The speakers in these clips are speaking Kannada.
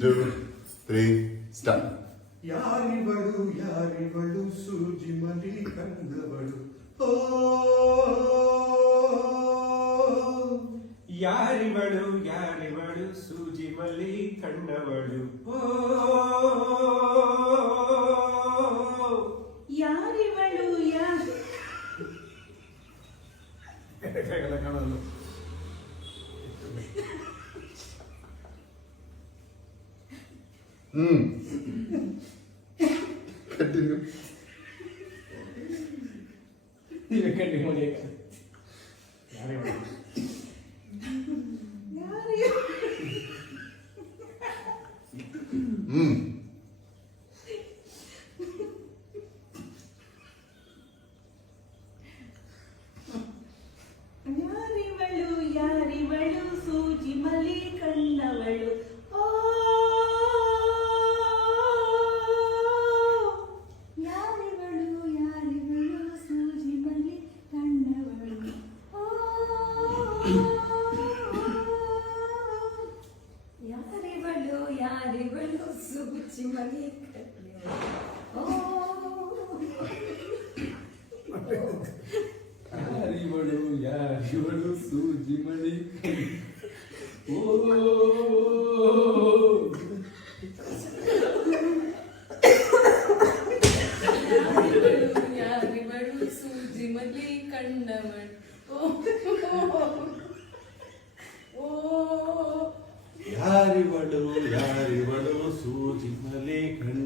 ಟೂ ತ್ರೀ ಸ್ಟಾರ್ಟ್ ಯಾರಿವಳು ಯಾರಿವಳು ಸೂಜಿ ಮಲಿ ಕಂದವಳು. ಓ ಯಾರಿವಳು ಯಾರಿವಳು ಸೂಜಿ ಮಲಿ ಕಂಡವಳು ಓ ಯಾರಿವಳು ಯಾರು ಹ್ಮ್ ಯಾರಿವಳು ಯಾರು ಹ್ಮ್ ಯಾರಿವಳು ಯಾರಿವಳು ಸೂಜಿ ಮಲಿ ಕಣ್ಣವಳು ಯಾರಿವಳು ಸೂಜಿ ಮಳಿ ಓ ಯಾರಿವಳು ಸೂಜಿ ಮಲಿ ಕಣ್ಣವಳು ಓ ಓ ಯಾರಿವಳು ಯಾರಿವಳು ಸೂಜಿ ಮಲಿ ಕಂಡವಳು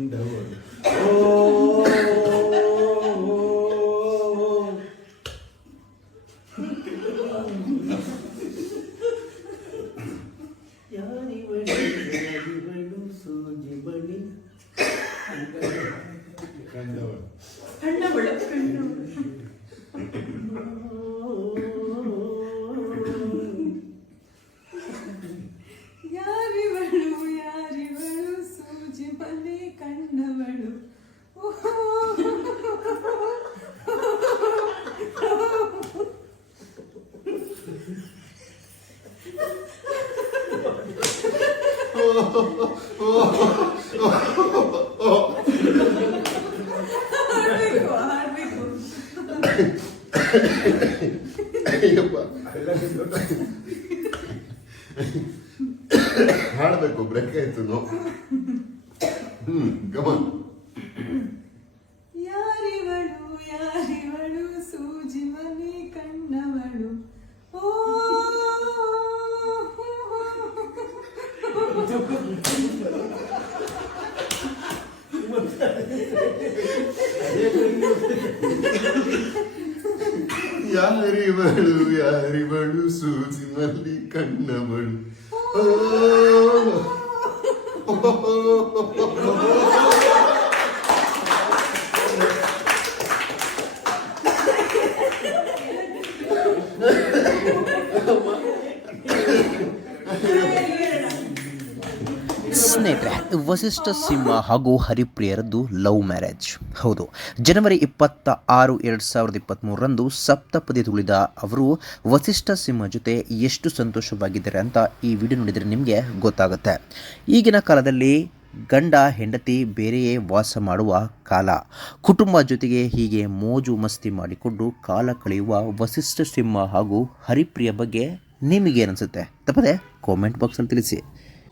ಹಾಡ್ಬೇಕು ಹಾಡ್ಬೇಕು ಅಯ್ಯಪ್ಪ ಹಾಡ್ಬೇಕು ಬ್ರೇಕ್ ಆಯ್ತು ನೋ ಹ್ಮ್ ಗಮನ್ ಯಾರಿವಳು ಯಾರಿವಳು ಸೂಜಿನಲ್ಲಿ ಕಣ್ಣವಳು ಓ ಸ್ನೇಹಿತರೆ, ವಸಿಷ್ಠ ಸಿಂಹ ಹಾಗೂ ಹರಿಪ್ರಿಯರದ್ದು ಲವ್ ಮ್ಯಾರೇಜ್. ಹೌದು, ಜನವರಿ ಇಪ್ಪತ್ತ ಆರು ಎರಡು ಸಾವಿರದ ಇಪ್ಪತ್ತ್ಮೂರರಂದು ಸಪ್ತಪದಿ ತುಳಿದ ಅವರು ವಸಿಷ್ಠ ಸಿಂಹ ಜೊತೆ ಎಷ್ಟು ಸಂತೋಷವಾಗಿದ್ದಾರೆ ಅಂತ ಈ ವಿಡಿಯೋ ನೋಡಿದರೆ ನಿಮಗೆ ಗೊತ್ತಾಗುತ್ತೆ. ಈಗಿನ ಕಾಲದಲ್ಲಿ ಗಂಡ, ಹೆಂಡತಿ ಬೇರೆಯೇ ವಾಸ ಮಾಡುವ ಕಾಲ. ಕುಟುಂಬ ಜೊತೆಗೆ ಹೀಗೆ ಮೋಜು ಮಸ್ತಿ ಮಾಡಿಕೊಂಡು ಕಾಲ ಕಳೆಯುವ ವಸಿಷ್ಠ ಸಿಂಹ ಹಾಗೂ ಹರಿಪ್ರಿಯ ಬಗ್ಗೆ ನಿಮಗೇನಿಸುತ್ತೆ ತಪ್ಪದೆ ಕಾಮೆಂಟ್ ಬಾಕ್ಸಲ್ಲಿ ತಿಳಿಸಿ.